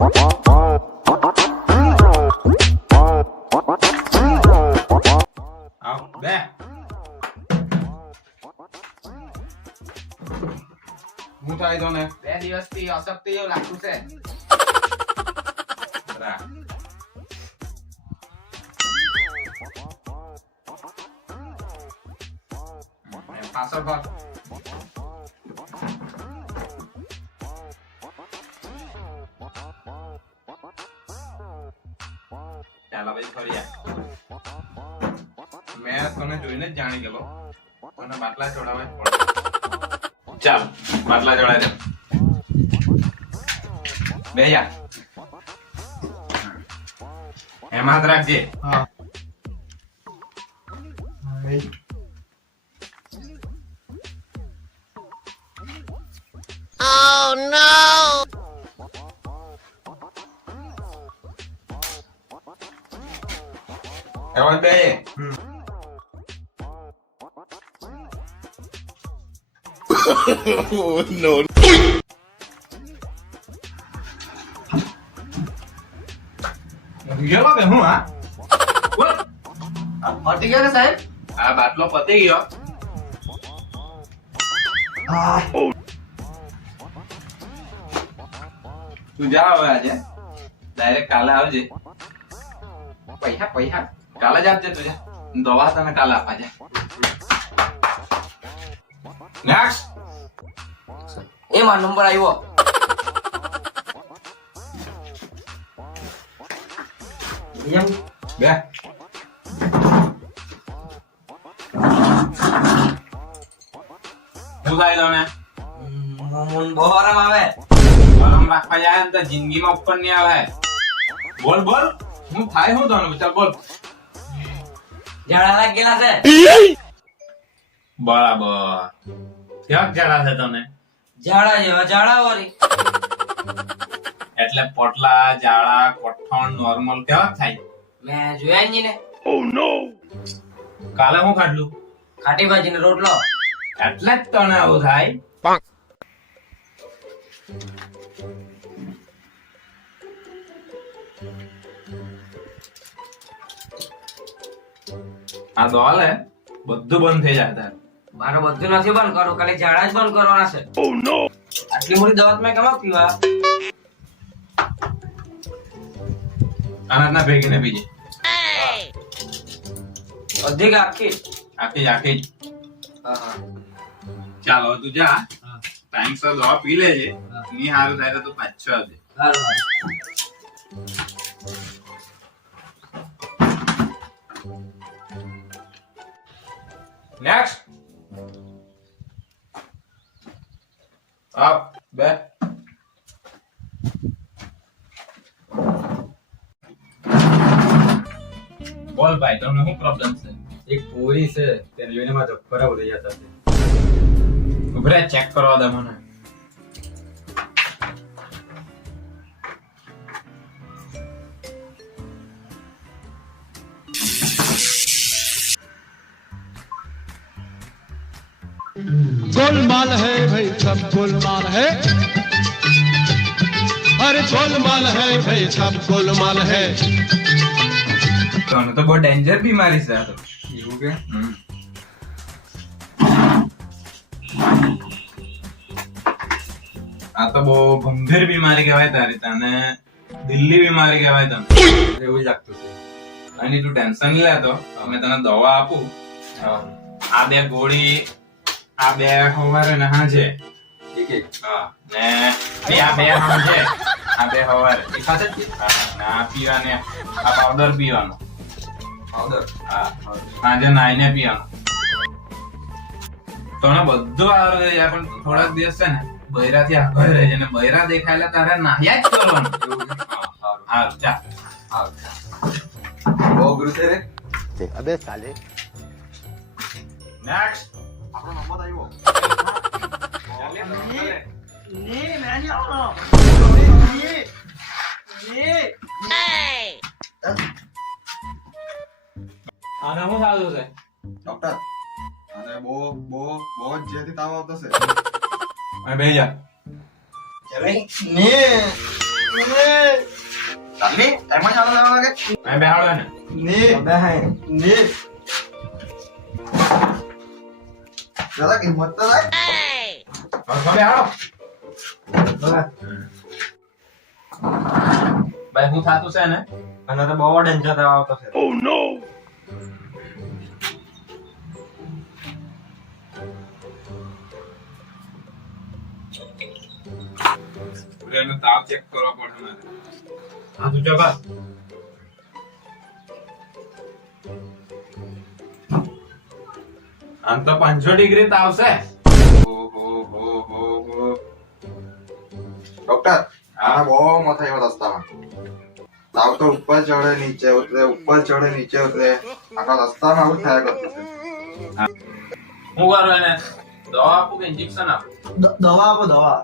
આવ બે હું થાય તો ને 2 દિવસથી અશક્તિ એવું લાગતું છે. રા પાછળ ફર ચાલો ભાઈ ફરી મેં તને જોઈને જ જાણી ગયો તને બાટલા ચડાવે ચાલ બાટલા ચડાય દે બે યાર એમાં હાથ રાખજે હા એવા બે ગયો બે હું હા બોલ ફટી ગયો ને સાહેબ? આ બાટલો પતી ગયો તું જા હવે આજે ડાયરેક્ટ કાલે આવજે પૈસા પૈસા કાલે જ આપજે તું જા દવા તને કાલે આપવા જા નેક્સ્ટ એ મારો નંબર આવ્યો. બે શું થાય તને બહુ આરામ આવે. આરામ રાખવા જાય ને તો જિંદગીમાં ઉપર નહીં આવે બોલ બોલ હું થાય હું તને ચાલ બોલ ઝાડા લાગ ગયેલા છે. બરાબર ક્યાંક જરા છે તને ઝાડા જેવા ઝાડા વળી. એટલે પોટલા જાડા કોઠણ નોર્મલ કેવા થાય મેં જોયા જ નહીં ને. કાલે હું ખાધલું ખાટી ભાજી ને રોટલો. એટલે જ તને આવું થાય આ દવા લે બધું બંધ થઈ જાય તારે મારે બધું નથી બંધ કરો, ખાલી ઝાડા જ બંધ કરવાના છે. આટલી મોટી દવા મેં કેમાં પીવા? આના ભેગી ને પીજે અધિક આખી આખી જ આખી જ હા. ચાલો તું જા ટાઈમસર દવા પી લેજે ની હારું થાય તો તું પાછો આવજે સારું નેક્સ્ટ આપ બે બોલ ભાઈ તમને શું પ્રોબ્લેમ છે એક પોરી છે તેને જોઈને મારા ધબકારા વધી જતા છે. ઉભરે ચેક કરવા દે મને गोलमाल है भाई सब गोलमाल है अरे गोलमाल है भाई सब गोलमाल है તને તો બહુ ડેન્જર બીમારી છે આ તો એવું કે આ તો બહુ ગંભીર બીમારી કહેવાય તારી તને દિલ્હી બીમારી કહેવાય તને એવું જ લાગતું છે. અને તું ટેન્શન નહીં લેતો અમે તને દવા આપું આ બે ગોળી આ બે સવારે ને સાંજે એક એક હા ને આ બે સાંજે આ બે સવારે એક સાથે જ હા, ને આ પીવાને આ પાવડર પીવાનો પાવડર હા સાંજે નાઈને પીવાનો તને બધું સારું થઈ જાય પણ થોડાક દિવસ છે ને બૈરાથી આગળ રહી જાય ને બૈરા દેખાયેલા તારે નાહ્યા જ કરવાનું એવું કે હારું ચાલ બહુ અઘરું છે રે. अबे साले નેક્સ્ટ આપણો નંબર આવ્યો. આને શું થતું છે ડોક્ટર અને બહુ જ જેથી તાવ આવતો છે. હવે બેહી જા ચલે ને ચાલની એમાં ચાલો લેવા લાગે અહીં બેહાડો ને ની જરા કિંમત તો લાગ બેહાડો ભાઈ હું થાતું છે ને અને તો બહુ ડેન્જર થવા આવતો છે એનો તાવ ચેક કરવા પડે મારે હા તું જવા આમ તો 500 ડિગ્રી તાવ છે ડોક્ટર આ બહુ મથાઈ એવો રસ્તામાં તાવ તો ઉપર ચડે નીચે ઉતરે ઉપર ચડે નીચે ઉતરે આખા રસ્તામાં આવું થયા કરતું છે હું કરું એને દવા આપું કે ઇન્જેક્શન આપું દવા આપો દવા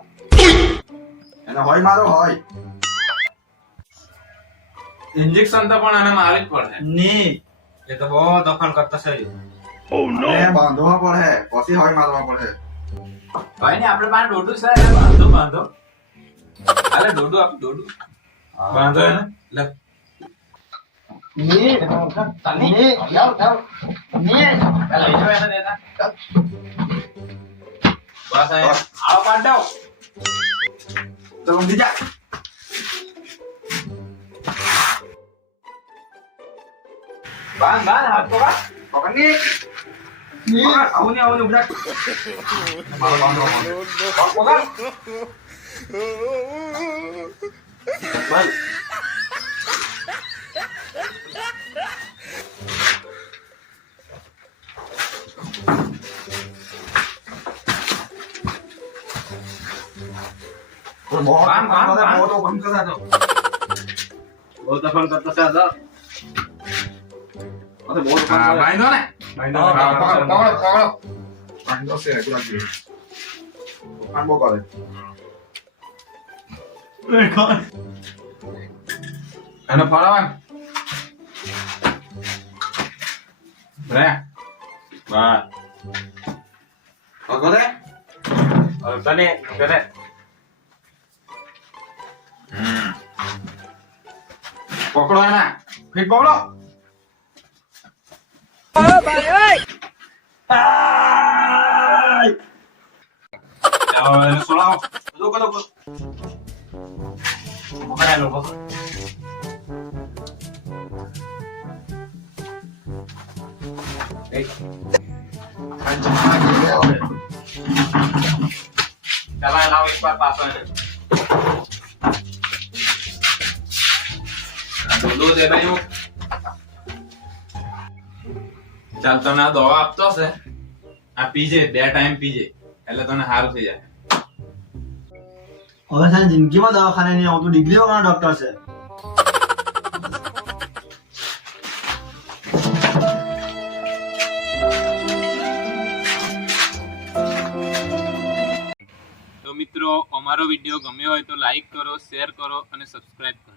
એને હોય મારો હોય ઇન્જેક્શન તો પણ આને મારવી જ પડે ની એ તો બહુ દફન કરતો છે એને બાંધવા પડે પછી હોય મારવા પડે ભાઈ ને આપણે પાસે ડોડું છે એને બાંધો બાંધો અરે ડોડું આપ ડોડું બાંધો એને લે ની ની જાવ જાવ ની પેલા લઈ જાવ એને દેતા બસ આવો પાડો તો ઊંધી જા બાંધ બાંધ હાથ તો બાંધ પકડની ની આવું ઉભરા મારો બાંધો બોલ बहुत बांध, बांध, बांध। बहुत बंद करा दो બહુ દફન કરતો છે તો अरे बहुत હા બાંધો ને पकड़ो बांधो से पूरा जी कान बो करे એને ફરાવાનું રે બસ पकड़े તને કરે પકડો એને ફીટ પકડો ચાલો એને સોલાવો रुको रुको પકડાય લોકો પેલા લાવો એક વાર પાછો એને ડોલો દે ભાઈ ચાલ તને આ દવા આપતો છે આ પીજે 2 ટાઈમ પીજે એટલે તને સારું થઈ જાય હવે સાહેબ જિંદગીમાં દવાખાને નહીં આવતું ડિગ્રી વગરના ડોક્ટર છે તો મિત્રો અમારો વિડીયો ગમ્યો હોય તો લાઈક કરો શેર કરો અને સબસ્ક્રાઇબ કરો